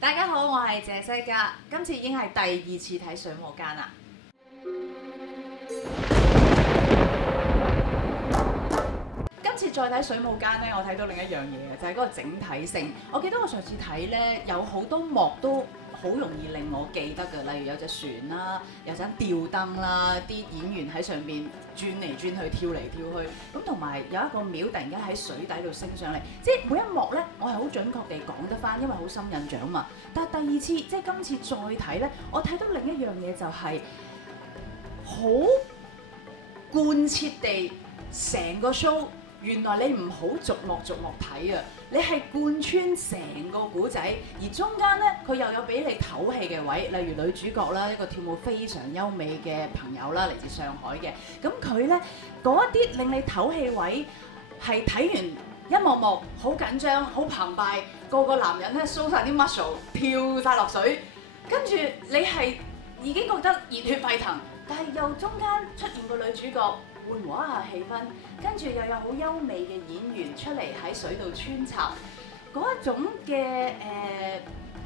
大家好，我係謝西嘉，今次已經係第二次睇水舞間啦。今次再睇水舞間呢，我睇到另一樣嘢嘅，就係嗰個整體性。我記得我上次睇呢，有好多幕都好容易令我記得嘅，例如有隻船啦，有盞吊燈啦，啲演員喺上邊轉嚟轉去、跳嚟跳去，咁同埋有一個廟突然間喺水底度升上嚟，即係每一幕呢，我係好準確地講得翻，因為好深印象嘛。但係第二次即係今次再睇呢，我睇到另一樣嘢就係好貫徹地成個 show。原來你唔好逐幕睇啊！你係貫穿成個古仔，而中間呢，佢又有俾你唞氣嘅位，例如女主角啦，一個跳舞非常優美嘅朋友啦，嚟自上海嘅。咁佢呢，嗰一啲令你唞氣位係睇完一幕幕好緊張、好澎湃，個男人呢 show 曬啲 muscle 跳晒落水，跟住你係已經覺得熱血沸騰，但係又中間出現個女主角。緩和一下氣氛，跟住又有好優美嘅演員出嚟喺水度穿插，嗰一種嘅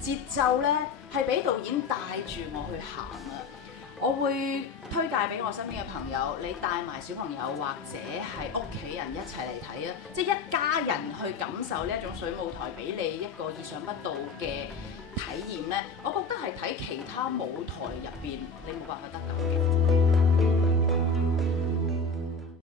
節奏呢，係俾導演帶住我去行啊！我會推介俾我身邊嘅朋友，你帶埋小朋友或者係屋企人一齊嚟睇啊！即係一家人去感受呢一種水舞台俾你一個意想不到嘅體驗呢，我覺得係睇其他舞台入邊你冇辦法得到嘅。